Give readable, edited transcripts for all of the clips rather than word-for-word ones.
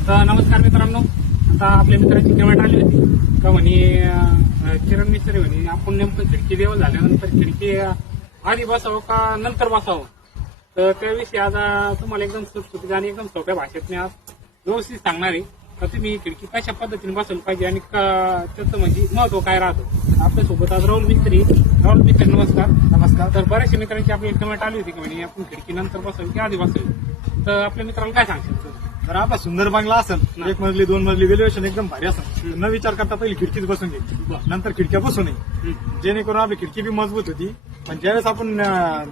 तर नमस्कार मित्रांनो, आता आपल्या मित्राची कमेंट आली होती का म्हणे किरण मिस्त्री म्हणे आपण नेमकं खिडकी देव झाल्यानंतर खिडकी आधी बसावं का नंतर बसावं. तर त्याविषयी आज तुम्हाला एकदम सुटसुटीत आणि एकदम सोप्या भाषेत मी आज व्यवस्थित सांगणार आहे का तुम्ही खिडकी कशा पद्धतीने बसवली पाहिजे आणि त्याचं म्हणजे महत्व काय राहतं. आपल्यासोबत आज राहुल मिस्त्री नमस्कार. नमस्कार. तर बऱ्याचशा मित्रांची आपली कमेंट आली होती की म्हणे आपण खिडकी नंतर बसवली की आधी बसवली. तर आपल्या मित्रांना काय सांगशील? जर आपला सुंदर बंगला असेल, एक मजली 2 मजली वेल्युएशन एकदम भारी असेल, न विचार करता पहिली खिडकीच बसून घ्यायची, नंतर खिडक्या बसू नये, जेणेकरून आपली खिडकी बी मजबूत होती. पण ज्यावेळेस आपण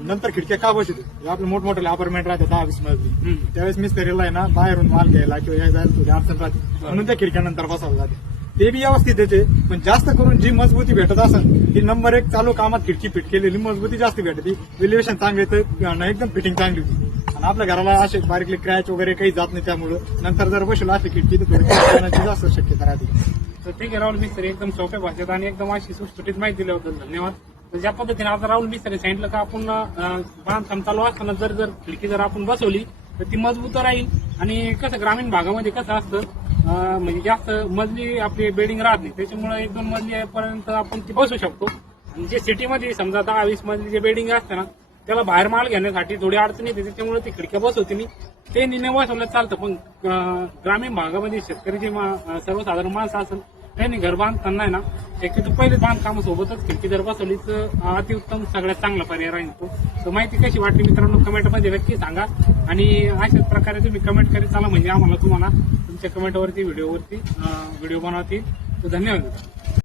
नंतर खिडक्या का बसवतो, आपले मोठमोठे अपार्टमेंट राहते 10-20 मजली, त्यावेळेस मिस्त्रीला आहे ना बाहेरून माल घ्यायला किंवा या जायला थोडी अडचण राहते, म्हणून त्या खिडक्या नंतर बसावं जाते. ते बी व्यवस्थित येते, पण जास्त करून जी मजबूती भेटत असेल ती नंबर 1 चालू कामात खिडकी फिट केलेली मजबूती जास्त भेटते. वेल्युएशन चांगली येतं, एकदम फिटिंग चांगली होती आणि आपल्या घराला असे बारीकले क्रॅच वगैरे काही जात नाही. त्यामुळे नंतर जर बसलो अशी खिडकी तर थोडी जास्त शक्यता राहते. तर ठीक आहे राहुल मिस्त्री, एकदम सोप्या भाषेत आणि एकदम अशी सुटसुटीत माहिती दिल्याबद्दल धन्यवाद. तर ज्या पद्धतीने आता राहुल मिस्त्री सांगितलं का आपण बांधकाम चालू असताना जर खिडकी जर आपण बसवली तर ती मजबूत राहील. आणि कसं ग्रामीण भागामध्ये कसं असतं म्हणजे जास्त मजली आपली बिल्डिंग राहत नाही, त्याच्यामुळे 1-2 मजली पर्यंत आपण ती बसू शकतो. आणि जे सिटीमध्ये समजा 10-20 मजली जे बिल्डिंग असते ना त्याला बाहेर माल घेण्यासाठी थोडी अडचण येते, त्याच्यामुळे ती खिडक्या बसवते मी. ते निर्णय बसवलं चालतं, पण ग्रामीण भागामध्ये शेतकरी जे सर्वसाधारण माणसं असेल त्यांनी घर बांधताना आहे ना शक्यतो पहिले बांधकामासोबतच खिडकी जर बसवली तर अतिउत्तम सगळ्यात चांगला पर्याय राहील तो. तर माहिती कशी वाटली मित्रांनो कमेंटमध्ये नक्की सांगा आणि अशाच प्रकारे तुम्ही कमेंट करीत चाला म्हणजे आम्हाला तुम्हाला तुमच्या कमेंटवरती व्हिडिओ बनवतील. तर धन्यवाद.